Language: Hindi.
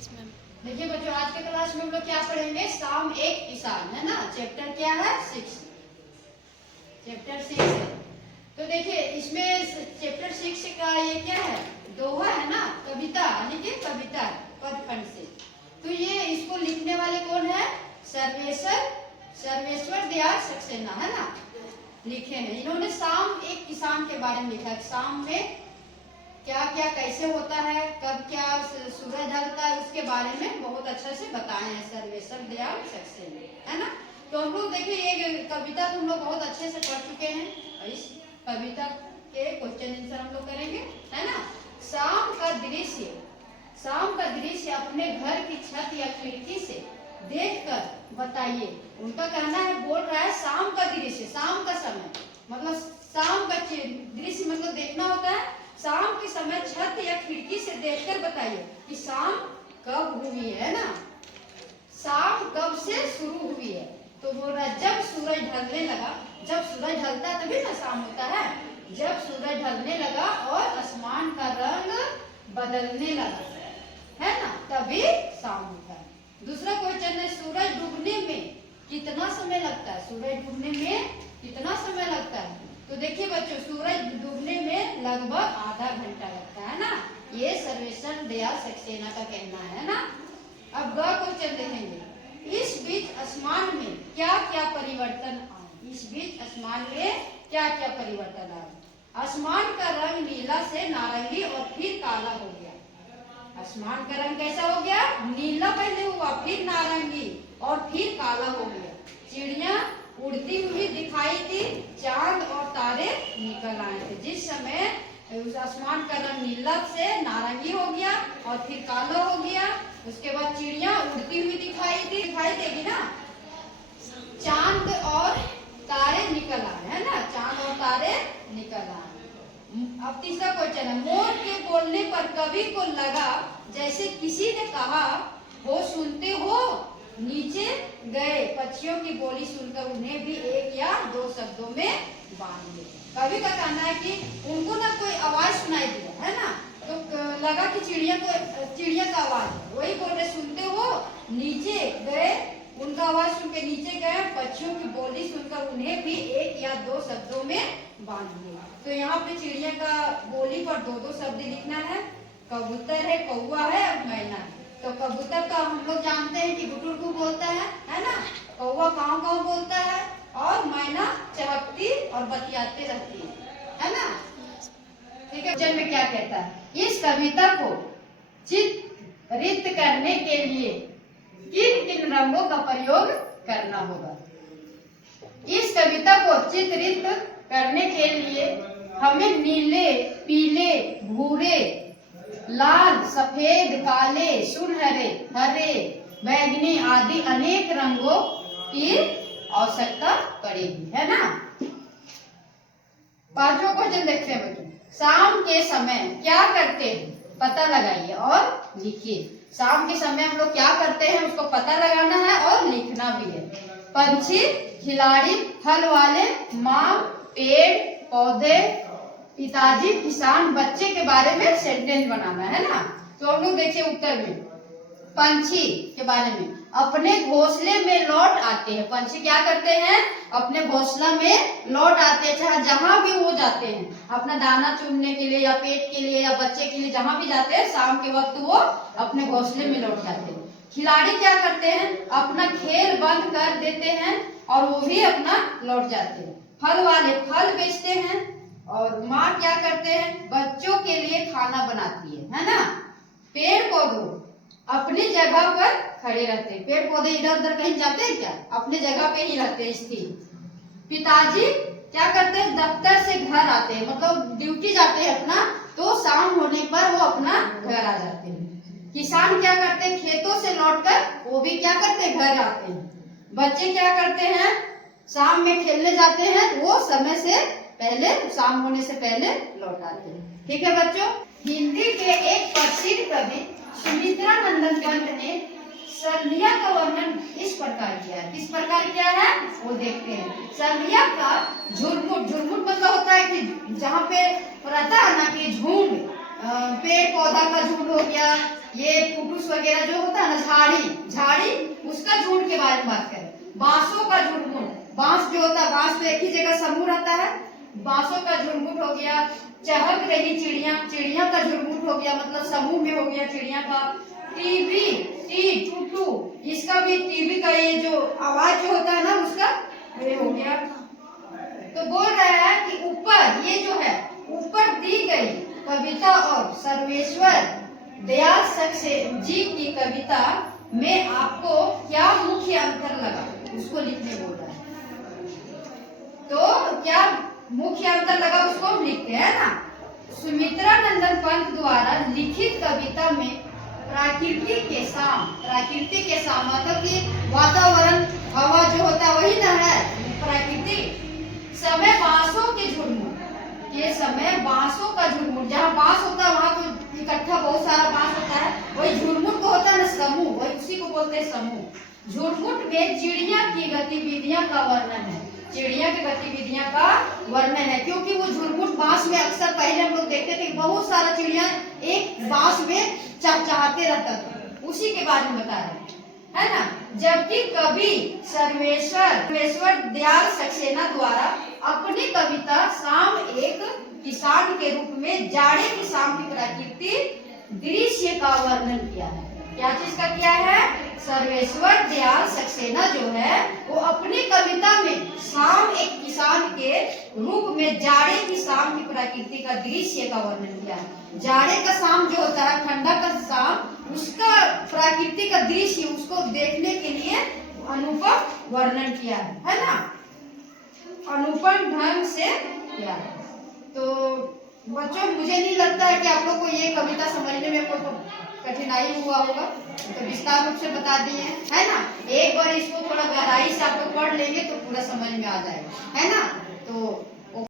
Yes ma'am. देखिए बच्चों, आज के क्लास में हम लोग क्या पढ़ेंगे? साम एक किसान, है ना। चैप्टर क्या है? 6। चैप्टर 6 है। तो देखिए इसमें चैप्टर 6 का ये क्या है? दोहा है ना, कविता, यानी कि कविता पदखंड से। तो ये इसको लिखने वाले कौन है? सर्वेश्वर दयाल सक्सेना, है ना, लिखे हैं। इन्होंने साम एक किसान के बारे में लिखा है। साम में क्या क्या कैसे होता है, कब क्या सूरज ढलता है, उसके बारे में बहुत अच्छा से बताए हैं सर्वेश्वर दयाल सक्सेना, है ना। तो हम लोग देखिए ये कविता तो हम लोग बहुत अच्छे से पढ़ चुके हैं। इस कविता के क्वेश्चन आंसर हम लोग करेंगे, है ना। शाम का दृश्य, शाम का दृश्य अपने घर की छत या खिड़की से देखकर बताइए। उनका कहना है, बोल रहा है शाम का दृश्य, शाम का समय, मतलब शाम का दृश्य मतलब देखना होता है। शाम के समय छत या खिड़की से देखकर बताइए कि शाम कब हुई है ना, शाम कब से शुरू हुई है। तो बोल रहा है जब सूरज ढलने लगा, जब सूरज ढलता है तभी ना शाम होता है। जब सूरज ढलने लगा और आसमान का रंग बदलने लगा, है ना, तभी शाम होता है। दूसरा क्वेश्चन है, सूरज डूबने में कितना समय लगता है? सूरज डूबने में कितना समय लगता है? तो देखिए बच्चों, सूरज डूबने में लगभग आधा घंटा लगता है ना। ये सर्वेश्वर दयाल सक्सेना का कहना है ना। अब ग क्वेश्चन देखेंगे, इस बीच आसमान में क्या क्या परिवर्तन आए? इस बीच आसमान में क्या क्या परिवर्तन आए? आसमान का रंग नीला से नारंगी और फिर काला हो गया। आसमान का रंग कैसा हो गया? नीला पहले हुआ, फिर नारंगी और फिर काला हो गया। चिड़िया उड़ती हुई दिखाई दी, चांद और तारे निकल आए थे। जिस समय उस आसमान का रंग नीला से नारंगी हो गया और फिर काला हो गया, उसके बाद चिड़िया उड़ती हुई दिखाई देगी ना, चांद और तारे निकल आए, है ना, चांद और तारे निकल आए। अब तीसरा क्वेश्चन है, मोर के बोलने पर कवि को लगा जैसे किसी ने कहा हो सुनते हो, नीचे गए पक्षियों की बोली सुनकर उन्हें भी एक या दो शब्दों में बांध ले। कवि का कहना है कि उनको ना कोई आवाज सुनाई दिया, है ना, तो लगा कि चिड़िया का आवाज है। वही बोल रहे सुनते हो, नीचे गए, उनका आवाज सुन के नीचे गए, पक्षियों की बोली सुनकर उन्हें भी एक या दो शब्दों में बांध लिया। तो यहाँ पे चिड़िया का बोली पर दो दो शब्द लिखना है। कबूतर है, कौवा है और मैना है। तो कबूतर का हम लोग जानते हैं कि गुटुरगु बोलता है ना। कौवा काव काव बोलता है और मैना चहकती और बतियाती रहती है ना। ठीक है, क्वेश्चन में क्या कहता है, इस कविता को चित्रित करने के लिए किन किन रंगों का प्रयोग करना होगा? इस कविता को चित्रित करने के लिए हमें नीले, पीले, भूरे, लाल, सफेद, काले, सुनहरे, हरे, बैंगनी आदि अनेक रंगों की आवश्यकता पड़ेगी, है ना। पांचवा क्वेश्चन देखते हैं बच्चों, शाम के समय क्या करते हैं? पता लगाइए और लिखिए। शाम के समय हम लोग क्या करते हैं उसको पता लगाना है और लिखना भी है। पंछी, खिलाड़ी, फल वाले, माँ, पेड़ पौधे, पिताजी, किसान, बच्चे के बारे में सेंटेंस बनाना है ना। तो हम लोग देखिए उत्तर में, पंछी के बारे में, अपने घोंसले में लौट आते हैं। पंछी क्या करते हैं? अपने घोंसला में लौट आते हैं, चाहे जहां भी वो जाते हैं, अपना दाना चुनने के लिए या पेट के लिए या बच्चे के लिए, जहां भी जाते हैं शाम के वक्त वो अपने घोंसले में लौट जाते हैं। खिलाड़ी क्या करते हैं? अपना खेल बंद कर देते हैं और वो भी अपना लौट जाते हैं। फल वाले फल बेचते हैं। और माँ क्या करते हैं? बच्चों के लिए खाना बनाती है ना। पेड़ पौधे अपनी जगह पर खड़े रहते हैं। पेड़ पौधे इधर उधर कहीं जाते हैं क्या? अपने जगह पे ही रहते हैं स्थिर। पिताजी क्या करते हैं? दफ्तर से घर आते हैं, मतलब ड्यूटी जाते हैं अपना, तो शाम होने पर वो अपना घर आ जाते हैं। किसान क्या करते हैं? खेतों से लौटकर वो भी क्या करते हैं? घर आते हैं। बच्चे क्या करते हैं? शाम में खेलने जाते हैं, वो समय से पहले, शाम होने से पहले लौट आते हैं। ठीक है बच्चों, हिंदी के एक प्रसिद्ध कवि सुमित्रा नंदन पंत ने संध्या का वर्णन इस प्रकार किया है। किस प्रकार किया है वो देखते हैं। संध्या का झुरमुट, झुरमुट मतलब होता है कि जहाँ पे रहता है ना कि झुंड, पेड़ पौधा का झुंड हो गया, ये पुटुस वगैरह जो होता है ना, झाड़ी झाड़ी, उसका झुंड के बारे में बात करें। बांसों का झुंड, बांस जो होता है, बांस तो एक ही जगह समूह रहता है, बांसों का झुंड हो गया। चहक रही चिड़िया, चिड़िया का झुंड हो गया, मतलब समूह में हो गया चिड़िया का। टीवी, टी टूटू, इसका भी टीवी का ये जो आवाज जो होता है ना उसका ये हो गया। तो बोल रहा है कि ऊपर ये जो है, ऊपर दी गई कविता और सर्वेश्वर दयाल जी की कविता में आपको क्या मुख्य अंतर लगा, उसको लिखने बोल रहा है। तो क्या मुख्य अंतर लगा उसको हम लिखते हैं ना। सुमित्रा नंदन पंत द्वारा लिखित कविता में प्रकृति के साम मतलब कि वातावरण, हवा जो होता है वही ना है प्रकृति। समय बांसों के झुंड के समय बांसों का झुंड, जहाँ बांस होता है वहाँ तो इकट्ठा बहुत सारा बांस होता है, वही झुरमुट को होता है ना समूह, वही उसी को बोलते हैं समूह। झुरमुट में चिड़िया की गतिविधियां का वर्णन है, चिड़िया की गतिविधियां का वर्णन है, क्योंकि वो झुरमुट बांस में अक्सर पहले हम लोग देखते थे बहुत सारा चिड़िया एक बांस में चहचहाते रहता था, उसी के बारे में बता रहे है ना। जबकि कवि सर्वेश्वर दयाल सक्सेना द्वारा अपनी कविता शाम एक किसान के रूप में जाड़े की शाम की प्राकृतिक दृश्य का वर्णन किया है। क्या चीज का किया है? सर्वेश्वर दयाल सक्सेना जो है वो अपनी कविता में शाम एक किसान के रूप में जाड़े की शाम की प्रकृति का दृश्य का वर्णन किया है। जाड़े का शाम जो होता है, ठंडा का शाम, उसका प्रकृति का दृश्य उसको देखने के लिए अनुपम वर्णन किया है ना, अनुपम ढंग से किया है। तो बच्चों मुझे नहीं लगता है कि आप लोग को ये कविता समझने में कोई कठिनाई हुआ होगा, तो विस्तार रूप से बता दिए है ना। एक बार इसको थोड़ा गहराई से आप लोग पढ़ लेंगे तो पूरा समझ में आ जाएगा, है ना।